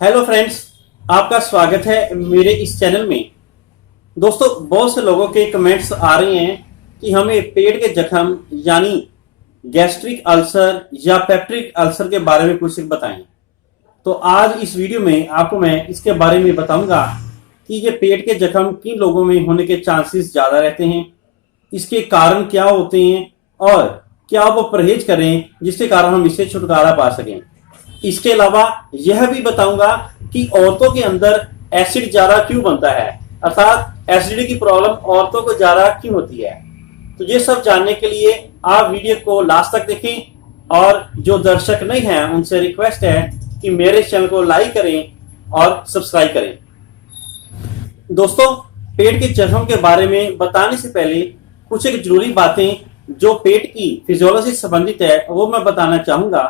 Hello friends, आपका स्वागत है मेरे इस चैनल में। दोस्तों, बहुत से लोगों के कमेंट्स आ रहे हैं कि हमें पेट के जख्म यानी गैस्ट्रिक अल्सर या पेप्टिक अल्सर के बारे में कुछ बताएं। तो आज इस वीडियो में आपको मैं इसके बारे में बताऊंगा कि ये पेट के जख्म किन लोगों में होने के चांसेस ज़्यादा रहते हैं, इसके कारण क्या होते हैं और क्या वो परहेज करें जिसके कारण हम इससे छुटकारा पा सकें। इसके अलावा यह भी बताऊंगा कि औरतों के अंदर एसिड ज्यादा क्यों बनता है, अर्थात एसिडिटी की प्रॉब्लम औरतों को ज्यादा क्यों होती है। तो ये सब जानने के लिए आप वीडियो को लास्ट तक देखें और जो दर्शक नहीं हैं उनसे रिक्वेस्ट है कि मेरे चैनल को लाइक करें और सब्सक्राइब करें। दोस्तों, पेट के जख्म के बारे में बताने से पहले कुछ एक जरूरी बातें जो पेट की फिजियोलॉजी से संबंधित है वो मैं बताना चाहूंगा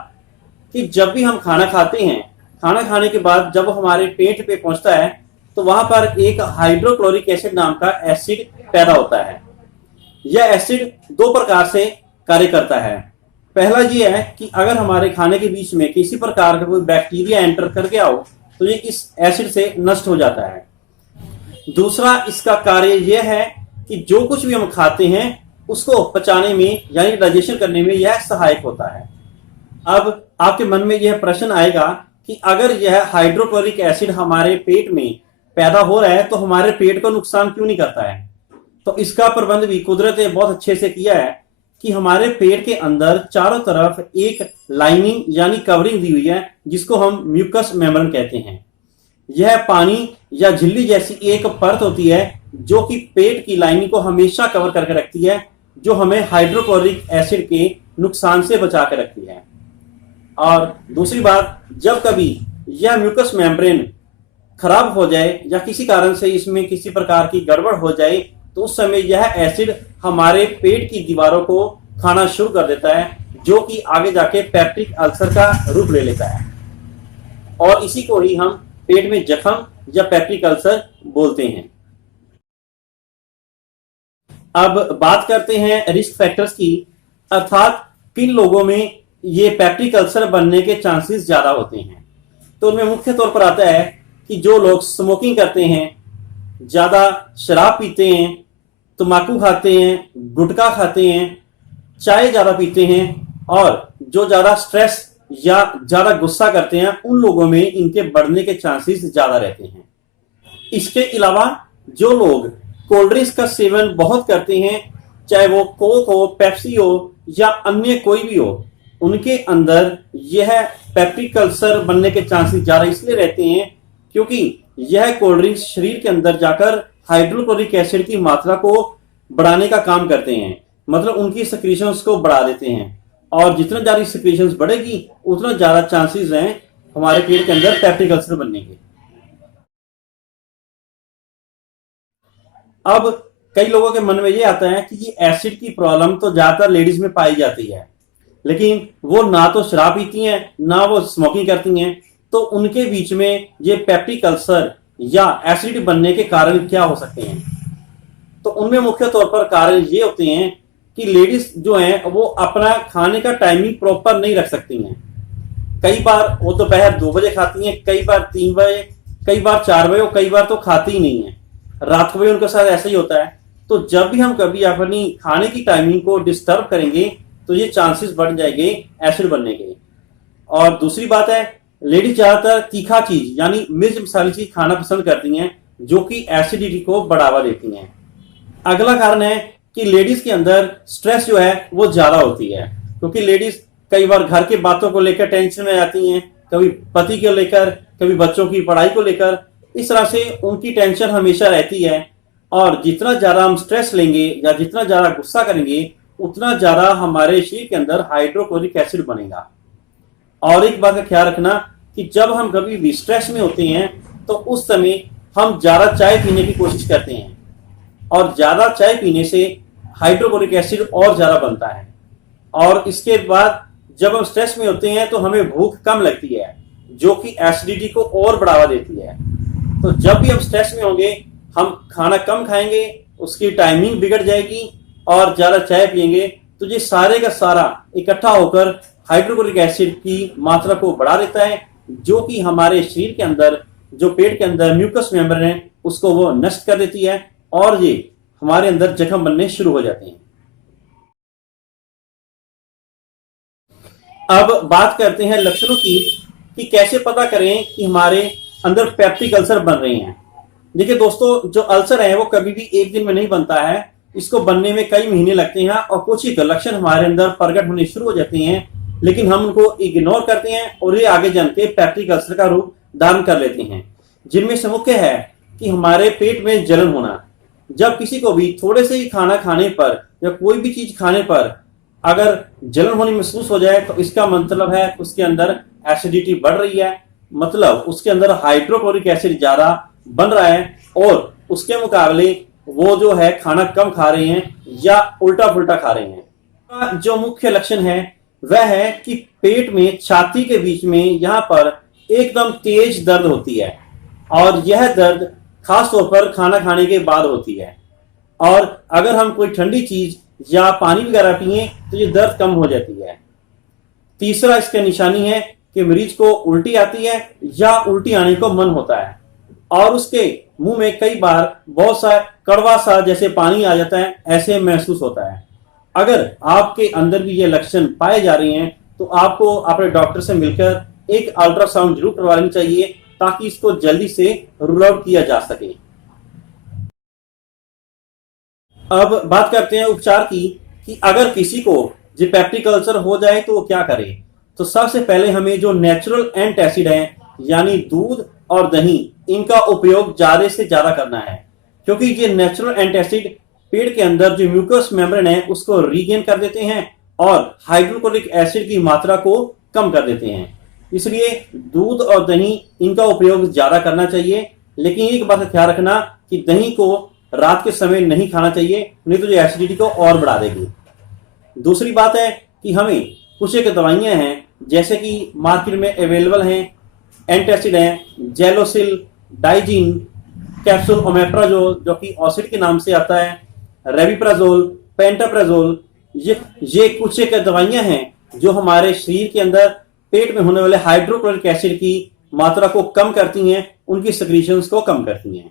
कि जब भी हम खाना खाते हैं, खाना खाने के बाद जब हमारे पेट पे पहुंचता है तो वहां पर एक हाइड्रोक्लोरिक एसिड नाम का एसिड पैदा होता है। यह एसिड दो प्रकार से कार्य करता है। पहला यह है कि अगर हमारे खाने के बीच में किसी प्रकार का कोई बैक्टीरिया एंटर कर गया हो तो ये इस एसिड से नष्ट हो जाता है। दूसरा इसका कार्य यह है कि जो कुछ भी हम खाते हैं उसको पचाने में यानी डाइजेशन करने में यह सहायक होता है। अब आपके मन में यह प्रश्न आएगा कि अगर यह हाइड्रोक्लोरिक एसिड हमारे पेट में पैदा हो रहा है तो हमारे पेट को नुकसान क्यों नहीं करता है। तो इसका प्रबंध भी कुदरत ने बहुत अच्छे से किया है कि हमारे पेट के अंदर चारों तरफ एक लाइनिंग यानी कवरिंग दी हुई है जिसको हम म्यूकस मेम्ब्रेन कहते हैं। यह पानी या झिल्ली जैसी एक परत होती है जो कि पेट की लाइनिंग को हमेशा कवर करके रखती है, जो हमें हाइड्रोक्लोरिक एसिड के नुकसान से बचा के रखती है। और दूसरी बात, जब कभी यह म्यूकस मेम्ब्रेन खराब हो जाए या किसी कारण से इसमें किसी प्रकार की गड़बड़ हो जाए तो उस समय यह एसिड हमारे पेट की दीवारों को खाना शुरू कर देता है, जो कि आगे जाके पेप्टिक अल्सर का रूप ले लेता है और इसी को ही हम पेट में जख्म या पेप्टिक अल्सर बोलते हैं। अब बात करते हैं रिस्क फैक्टर्स की, अर्थात किन लोगों में ये पेप्टिक अल्सर बनने के चांसेस ज्यादा होते हैं। तो उनमें मुख्य तौर पर आता है कि जो लोग स्मोकिंग करते हैं, ज्यादा शराब पीते हैं, तंबाकू खाते हैं, गुटखा खाते हैं, चाय ज्यादा पीते हैं और जो ज्यादा स्ट्रेस या ज्यादा गुस्सा करते हैं, उन लोगों में इनके बढ़ने के चांसेस ज्यादा रहते हैं। इसके अलावा जो लोग कोल्ड ड्रिंक्स का सेवन बहुत करते हैं, चाहे वो कोक हो, पेप्सी हो या अन्य कोई भी हो, उनके अंदर यह पेप्टिक अल्सर बनने के चांसेस ज्यादा इसलिए रहते हैं क्योंकि यह कोल्ड ड्रिंक्स शरीर के अंदर जाकर हाइड्रोक्लोरिक एसिड की मात्रा को बढ़ाने का काम करते हैं, मतलब उनकी सिक्रीशंस को बढ़ा देते हैं और जितना ज्यादा सिक्रीशंस बढ़ेगी उतना ज्यादा चांसेस हैं हमारे पेट के अंदर पेप्टिक अल्सर बनने के। अब कई लोगों के मन में ये आता है कि ये एसिड की प्रॉब्लम तो ज्यादातर लेडीज में पाई जाती है, लेकिन वो ना तो शराब पीती हैं ना वो स्मोकिंग करती हैं, तो उनके बीच में ये पेप्टिक अल्सर या एसिडिटी बनने के कारण क्या हो सकते हैं। तो उनमें मुख्य तौर पर कारण ये होते हैं कि लेडीज जो हैं वो अपना खाने का टाइमिंग प्रॉपर नहीं रख सकती हैं। कई बार वो दोपहर 2 बजे खाती हैं, कई बार 3 बजे, कई बार 4 बजे और कई बार तो खाती ही नहीं है, रात को भी उनके साथ ऐसा ही होता है। तो जब भी हम कभी अपनी खाने की टाइमिंग को डिस्टर्ब करेंगे तो ये चांसेस बढ़ जाएंगे एसिड बनने के। और दूसरी बात है, लेडीज ज्यादातर तीखा चीज यानी मिर्च मसाले चीज खाना पसंद करती हैं जो कि एसिडिटी को बढ़ावा देती हैं। अगला कारण है कि लेडीज के अंदर स्ट्रेस जो है वो ज्यादा होती है, क्योंकि लेडीज कई बार घर की बातों को लेकर टेंशन में आती हैं, कभी पति को लेकर, कभी बच्चों की पढ़ाई को लेकर। इस तरह से उनकी टेंशन हमेशा रहती है और जितना ज्यादा हम स्ट्रेस लेंगे या जितना ज्यादा गुस्सा करेंगे उतना ज्यादा हमारे शरीर के अंदर हाइड्रोक्लोरिक एसिड बनेगा। और एक बात का ख्याल रखना कि जब हम कभी भी स्ट्रेस में होते हैं तो उस समय हम ज्यादा चाय पीने की कोशिश करते हैं और ज्यादा चाय पीने से हाइड्रोक्लोरिक एसिड और ज्यादा बनता है। और इसके बाद जब हम स्ट्रेस में होते हैं तो हमें भूख कम लगती है, जो कि एसिडिटी को और बढ़ावा देती है। तो जब भी हम स्ट्रेस में होंगे हम खाना कम खाएंगे, उसकी टाइमिंग बिगड़ जाएगी और ज्यादा चाय पिएंगे तो ये सारे का सारा इकट्ठा होकर हाइड्रोक्लोरिक एसिड की मात्रा को बढ़ा देता है जो कि हमारे शरीर के अंदर, जो पेट के अंदर म्यूकस मेम्ब्रेन है उसको वो नष्ट कर देती है और ये हमारे अंदर जख्म बनने शुरू हो जाते हैं। अब बात करते हैं लक्षणों की कि कैसे पता करें कि हमारे अंदर पेप्टिक अल्सर बन रहे हैं। देखिए दोस्तों, जो अल्सर है वो कभी भी एक दिन में नहीं बनता है, इसको बनने में कई महीने लगते हैं और कुछ ही लक्षण हमारे अंदर प्रकट होने शुरू हो जाते हैं, लेकिन हम उनको इग्नोर करते हैं और ये आगे जान के पेप्टिक अल्सर का रूप धारण कर लेते हैं। जिनमें से मुख्य है कि हमारे पेट में जलन होना। जब किसी को भी थोड़े से ही खाना खाने पर या कोई भी चीज खाने पर अगर जलन होनी महसूस हो जाए तो इसका मतलब है उसके अंदर एसिडिटी बढ़ रही है, मतलब उसके अंदर हाइड्रोक्लोरिक एसिड ज्यादा बन रहा है और उसके मुकाबले वो जो है खाना कम खा रहे हैं या उल्टा पुल्टा खा रहे हैं। जो मुख्य लक्षण है वह है कि पेट में, छाती के बीच में यहाँ पर एकदम तेज दर्द होती है और यह दर्द खास तौर पर खाना खाने के बाद होती है। और अगर हम कोई ठंडी चीज या पानी वगैरह पिए तो ये दर्द कम हो जाती है। तीसरा इसका निशानी है कि मरीज को उल्टी आती है या उल्टी आने को मन होता है और उसके मुंह में कई बार बहुत सा कड़वा सा जैसे पानी आ जाता है, ऐसे महसूस होता है। अगर आपके अंदर भी ये लक्षण पाए जा रहे हैं तो आपको अपने डॉक्टर से मिलकर एक अल्ट्रासाउंड जरूर करवा लेनी चाहिए ताकि इसको जल्दी से रूल आउट किया जा सके। अब बात करते हैं उपचार की कि अगर किसी को जो पेप्टिक अल्सर हो जाए तो वो क्या करे। तो सबसे पहले हमें जो नेचुरल एंटासिड है यानी दूध और दही, इनका उपयोग ज्यादा से ज्यादा करना है, क्योंकि ये नेचुरल एंटासिड पेट के अंदर जो म्यूकस मेम्ब्रेन है उसको रीगेन कर देते हैं और हाइड्रोक्लोरिक एसिड की मात्रा को कम कर देते हैं। इसलिए दूध और दही इनका उपयोग ज्यादा करना चाहिए, लेकिन एक बात का ख्याल रखना कि दही को रात के समय नहीं खाना चाहिए, नहीं तो जो एसिडिटी को और बढ़ा देगी। दूसरी बात है कि हमें कुछ एक दवाइयां हैं जैसे कि मार्केट में अवेलेबल हैं, एंटासिड हैं, जेलोसिल, डाइजीन कैप्सूल, ओमेप्राजोल जो कि ऑसिड के नाम से आता है, रेबिप्राजोल, पेंटाप्राजोल, ये कुछ एक दवाइयां हैं जो हमारे शरीर के अंदर पेट में होने वाले हाइड्रोक्लोरिक एसिड की मात्रा को कम करती हैं, उनकी सिक्रीशंस को कम करती हैं।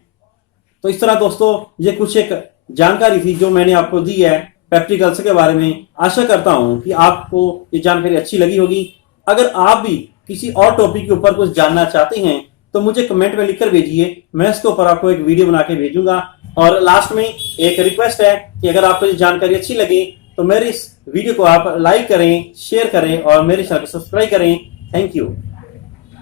तो इस तरह दोस्तों ये कुछ एक जानकारी थी जो मैंने आपको दी है पेप्टिक अल्सर के बारे में। आशा करता हूं कि आपको ये जानकारी अच्छी लगी होगी। अगर आप भी किसी और टॉपिक के ऊपर कुछ जानना चाहते हैं तो मुझे कमेंट में लिखकर भेजिए, मैं इसके ऊपर आपको एक वीडियो बना के भेजूंगा। और लास्ट में एक रिक्वेस्ट है कि अगर आपको ये जानकारी अच्छी लगे तो मेरे इस वीडियो को आप लाइक करें, शेयर करें और मेरे चैनल को सब्सक्राइब करें। Thank you.